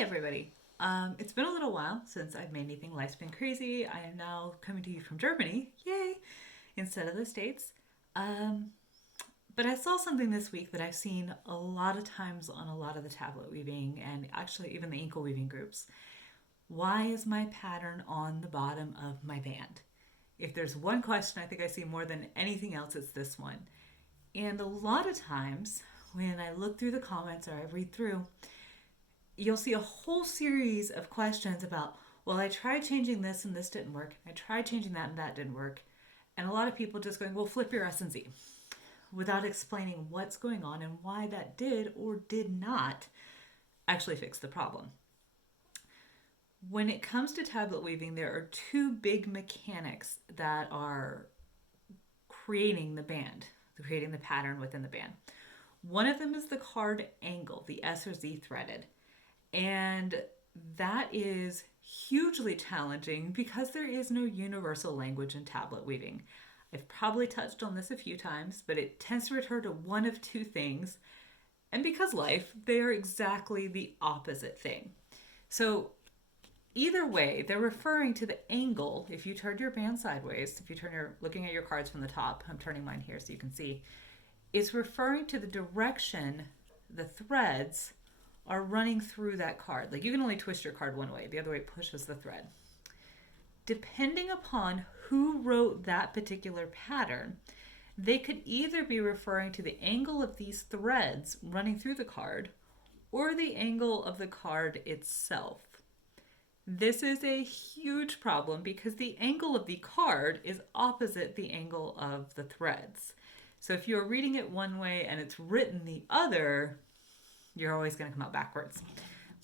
Everybody. It's been a little while since I've made anything. Life's been crazy. I am now coming to you from Germany, yay, instead of the States. Um, but I saw something this week that I've seen a lot of times on a lot of the tablet weaving and actually even the ankle weaving groups. Why is my pattern on the bottom of my band? If there's one question I think I see more than anything else, it's this one. And a lot of times when I look through the comments or I read through, you'll see a whole series of questions about, well, I tried changing this and this didn't work. I tried changing that and that didn't work. And a lot of people just going, well, flip your S and Z without explaining what's going on and why that did or did not actually fix the problem. When it comes to tablet weaving, there are two big mechanics that are creating the band, creating the pattern within the band. One of them is the card angle, the S or Z threaded. And that is hugely challenging because there is no universal language in tablet weaving. I've probably touched on this a few times, but it tends to refer to one of two things. And because life, they are exactly the opposite thing. So either way, they're referring to the angle. If you turn your band sideways, if you're looking at your cards from the top, I'm turning mine here so you can see, it's referring to the direction the threads are running through that card. Like you can only twist your card one way, the other way pushes the thread. Depending upon who wrote that particular pattern, they could either be referring to the angle of these threads running through the card or the angle of the card itself. This is a huge problem because the angle of the card is opposite the angle of the threads. So if you're reading it one way and it's written the other, you're always going to come out backwards.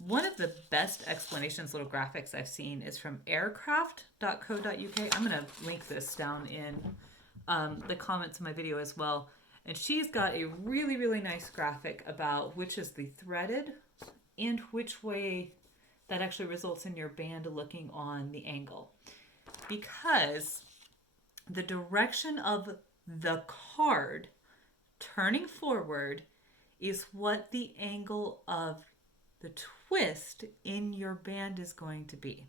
One of the best explanations, little graphics I've seen is from aircraft.co.uk. I'm going to link this down in the comments of my video as well. And she's got a really, really nice graphic about which is the threaded and which way that actually results in your band looking on the angle. Because the direction of the card turning forward is what the angle of the twist in your band is going to be.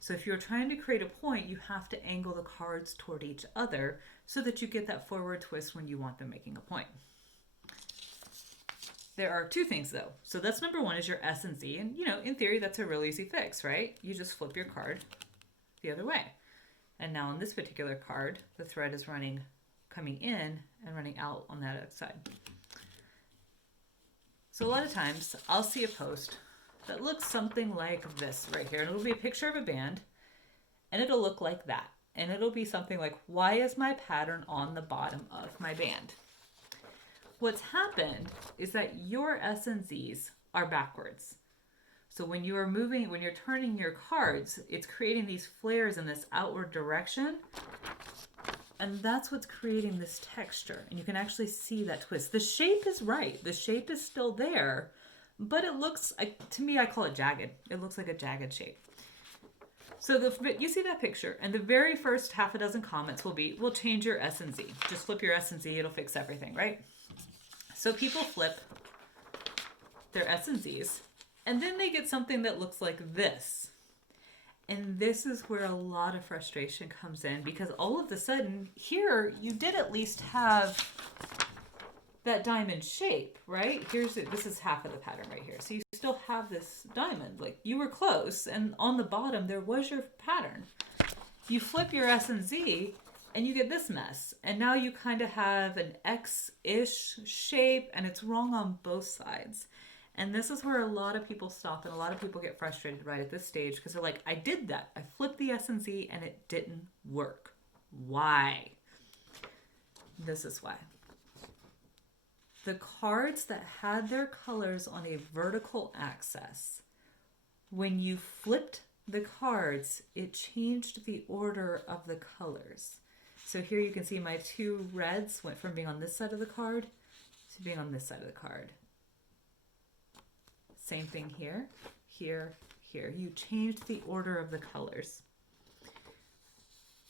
So if you're trying to create a point, you have to angle the cards toward each other so that you get that forward twist when you want them making a point. There are two things though. So that's number one is your S and Z. And in theory, that's a real easy fix, right? You just flip your card the other way. And now on this particular card, the thread is coming in and running out on that other side. So a lot of times I'll see a post that looks something like this right here. And it'll be a picture of a band and it'll look like that. And it'll be something like, why is my pattern on the bottom of my band? What's happened is that your S and Z's are backwards. So when you're turning your cards, it's creating these flares in this outward direction. And that's what's creating this texture. And you can actually see that twist. The shape is right. The shape is still there, but it looks, to me, I call it jagged. It looks like a jagged shape. So you see that picture, and the very first half a dozen comments will be, well, change your S and Z. Just flip your S and Z, it'll fix everything, right? So people flip their S and Z's, and then they get something that looks like this. And this is where a lot of frustration comes in because all of a sudden here you did at least have that diamond shape, right? This is half of the pattern right here. So you still have this diamond, like you were close, and on the bottom there was your pattern. You flip your S and Z and you get this mess. And now you kind of have an X-ish shape and it's wrong on both sides. And this is where a lot of people stop and a lot of people get frustrated right at this stage because they're like, I did that. I flipped the S and Z and it didn't work. Why? This is why. The cards that had their colors on a vertical axis, when you flipped the cards, it changed the order of the colors. So here you can see my two reds went from being on this side of the card to being on this side of the card. Same thing here, here, here. You changed the order of the colors.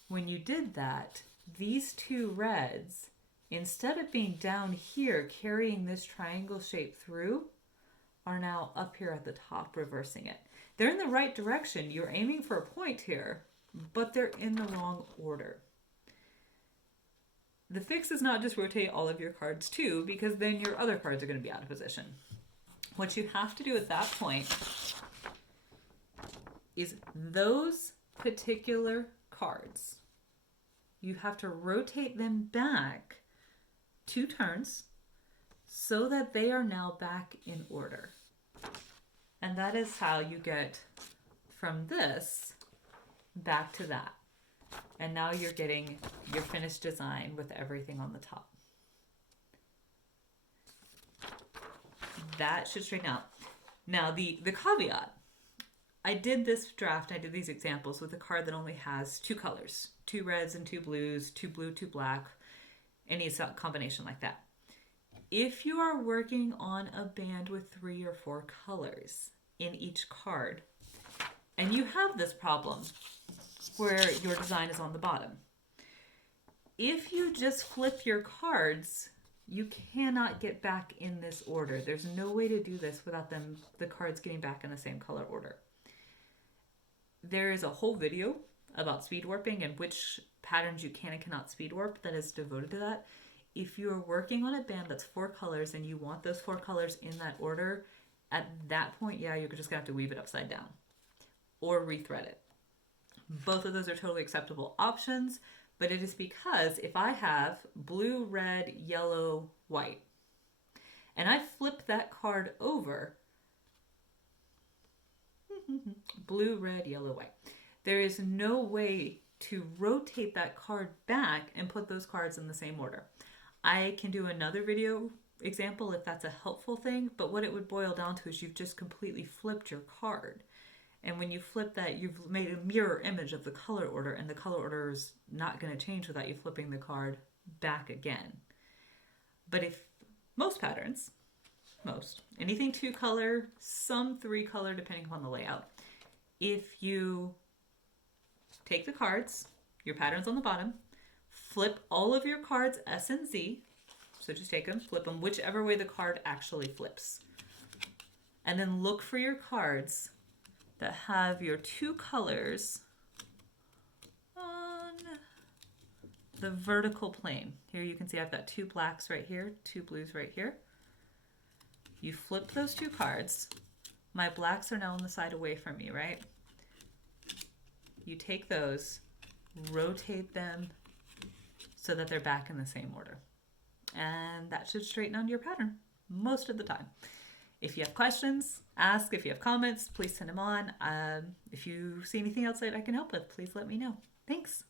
When you did that, these two reds, instead of being down here carrying this triangle shape through, are now up here at the top, reversing it. They're in the right direction. You're aiming for a point here, but they're in the wrong order. The fix is not just rotate all of your cards too, because then your other cards are going to be out of position. What you have to do at that point is those particular cards, you have to rotate them back 2 turns so that they are now back in order. And that is how you get from this back to that. And now you're getting your finished design with everything on the top. That should straighten out. Now the caveat, I did this draft, I did these examples with a card that only has 2 colors, 2 reds and 2 blues, 2 blue, 2 black, any combination like that. If you are working on a band with 3 or 4 colors in each card, and you have this problem where your design is on the bottom, if you just flip your cards, you cannot get back in this order. There's no way to do this without the cards getting back in the same color order. There is a whole video about speed warping and which patterns you can and cannot speed warp that is devoted to that. If you're working on a band that's 4 colors and you want those 4 colors in that order, at that point, yeah, you're just gonna have to weave it upside down or rethread it. Both of those are totally acceptable options, but it is because if I have blue, red, yellow, white, and I flip that card over, blue, red, yellow, white, there is no way to rotate that card back and put those cards in the same order. I can do another video example if that's a helpful thing, but what it would boil down to is you've just completely flipped your card. And when you flip that, you've made a mirror image of the color order, and the color order is not going to change without you flipping the card back again. But if most patterns, anything 2 color, some 3 color, depending upon the layout, if you take the cards, your pattern's on the bottom, flip all of your cards S and Z, so just take them, flip them whichever way the card actually flips. And then look for your cards that have your 2 colors on the vertical plane. Here you can see I've got 2 blacks right here, 2 blues right here. You flip those 2 cards. My blacks are now on the side away from me, right? You take those, rotate them so that they're back in the same order. And that should straighten out your pattern most of the time. If you have questions, ask. If you have comments, please send them on. If you see anything else that I can help with, please let me know. Thanks.